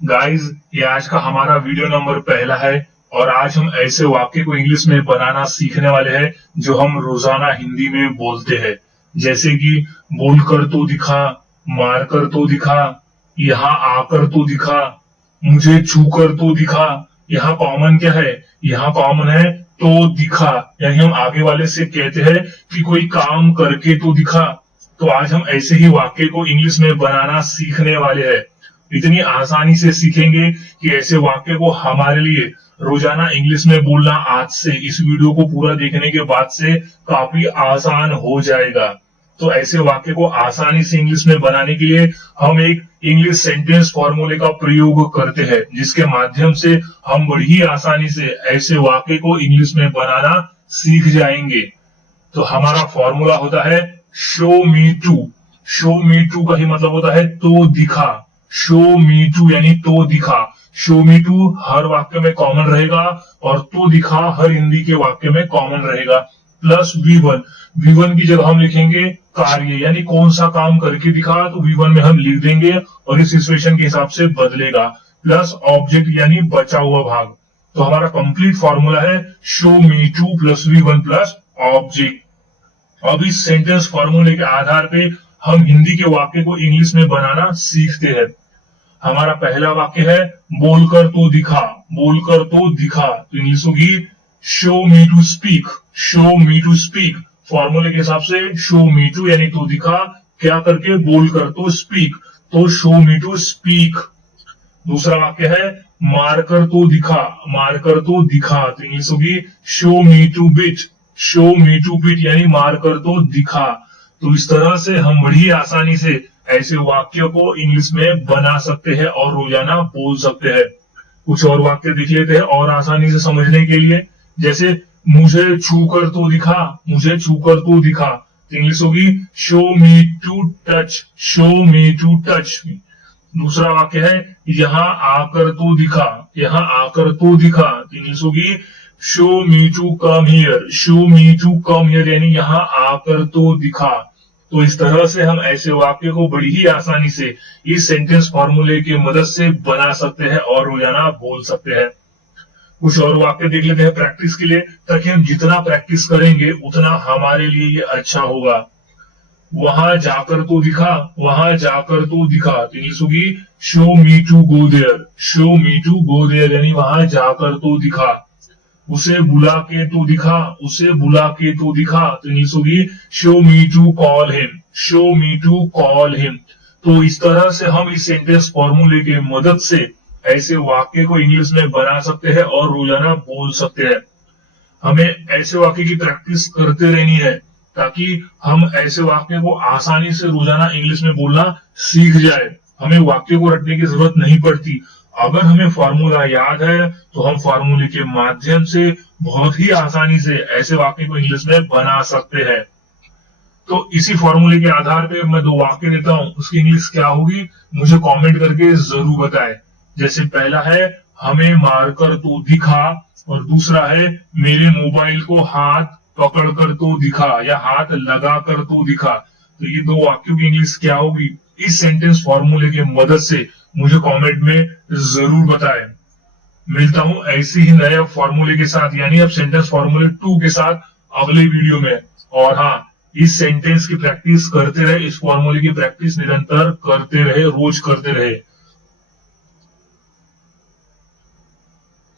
Guys, ये आज का हमारा वीडियो नंबर पहला है और आज हम ऐसे वाक्य को इंग्लिश में बनाना सीखने वाले हैं जो हम रोजाना हिंदी में बोलते हैं। जैसे कि बोलकर तो दिखा, मारकर तो दिखा, यहाँ आकर तो दिखा, मुझे छूकर तो दिखा। यहाँ कॉमन क्या है? यहाँ कॉमन है तो दिखा, यानी हम आगे वाले से कहते हैं कि कोई काम करके तो दिखा। तो आज हम ऐसे ही वाक्य को इंग्लिश में बनाना सीखने वाले हैं। इतनी आसानी से सीखेंगे कि ऐसे वाक्य को हमारे लिए रोजाना इंग्लिश में बोलना आज से, इस वीडियो को पूरा देखने के बाद से काफी आसान हो जाएगा। तो ऐसे वाक्य को आसानी से इंग्लिश में बनाने के लिए हम एक इंग्लिश सेंटेंस फॉर्मूले का प्रयोग करते हैं, जिसके माध्यम से हम बड़ी ही आसानी से ऐसे वाक्य को इंग्लिश में बनाना सीख जाएंगे। तो हमारा फॉर्मूला होता है show me to. Show me to का ही मतलब होता है तो दिखा। शो मी टू यानी तो दिखा। शो मी टू हर वाक्य में कॉमन रहेगा और तो दिखा हर हिंदी के वाक्य में कॉमन रहेगा। Plus V1। V1 की जगह हम लिखेंगे कार्य, यानी कौन सा काम करके दिखा, तो V1 में हम लिख देंगे और इस सिचुएशन के हिसाब से बदलेगा। प्लस ऑब्जेक्ट यानी बचा हुआ भाग। तो हमारा कंप्लीट फॉर्मूला है show me two plus V1 plus object. अब इस सेंटेंस फॉर्मूले के आधार पे हम हिंदी के वाक्य को इंग्लिश में बनाना सीखते हैं। हमारा पहला वाक्य है बोलकर तो दिखा। बोलकर तो दिखा तो इंग्लिश होगी show me to speak. Show me to speak फॉर्मूले के हिसाब से शो मी टू यानी तो दिखा, क्या करके, बोलकर, तो स्पीक, तो शो मी टू स्पीक। दूसरा वाक्य है मारकर तो दिखा। मारकर तो दिखा तो इंग्लिश होगी show me two bit. Show me two bit यानी मारकर तो दिखा। तो इस तरह से हम बड़ी आसानी से ऐसे वाक्यों को इंग्लिश में बना सकते हैं और रोजाना बोल सकते हैं। कुछ और वाक्य देख लेते हैं और आसानी से समझने के लिए। जैसे मुझे छूकर तो दिखा। मुझे छूकर तो दिखा तो इंग्लिश होगी show me to touch. Show me to touch. दूसरा वाक्य है यहाँ आकर तो दिखा। यहाँ आकर तो दिखा तो इंग्लिश होगी show me to come here. Show me to come here यानी यहाँ आकर तो दिखा। तो इस तरह से हम ऐसे वाक्य को बड़ी ही आसानी से इस सेंटेंस फॉर्मूले की मदद से बना सकते हैं और रोजाना बोल सकते हैं। कुछ और वाक्य देख लेते हैं प्रैक्टिस के लिए, ताकि हम जितना प्रैक्टिस करेंगे उतना हमारे लिए ये अच्छा होगा। वहां जाकर तो दिखा। वहां जाकर तो दिखा तो इंग्लिश होगी show me to go there. Show me to go there यानी वहां जाकर तो दिखा। उसे बुला के तो दिखा। उसे बुला के तो दिखा तो इंग्लिश होगी show me to call him. Show me to call him. तो इस तरह से हम इस सेंटेंस फॉर्मूले की मदद से ऐसे वाक्य को इंग्लिश में बना सकते हैं और रोजाना बोल सकते हैं। हमें ऐसे वाक्य की प्रैक्टिस करते रहनी है ताकि हम ऐसे वाक्य को आसानी से रोजाना इंग्लिश में बोलना सीख जाए। हमें वाक्य को रटने की जरूरत नहीं पड़ती। अगर हमें फॉर्मूला याद है तो हम फॉर्मूले के माध्यम से बहुत ही आसानी से ऐसे वाक्य को इंग्लिश में बना सकते हैं। तो इसी फॉर्मूले के आधार पे मैं दो वाक्य देता हूं, उसकी इंग्लिश क्या होगी मुझे कमेंट करके जरूर बताएं। जैसे पहला है हमें मारकर तो दिखा और दूसरा है मेरे मोबाइल को हाथ पकड़कर तो दिखा या हाथ लगाकर तो दिखा। तो ये दो वाक्यों की इंग्लिश क्या होगी इस सेंटेंस फॉर्मूले की मदद से मुझे कमेंट में जरूर बताएं। मिलता हूं ऐसे ही नए फॉर्मूले के साथ, यानी अब सेंटेंस फॉर्मूले 2 के साथ अगले वीडियो में। और हाँ, इस सेंटेंस की प्रैक्टिस करते रहे, इस फॉर्मूले की प्रैक्टिस निरंतर करते रहे, रोज करते रहे।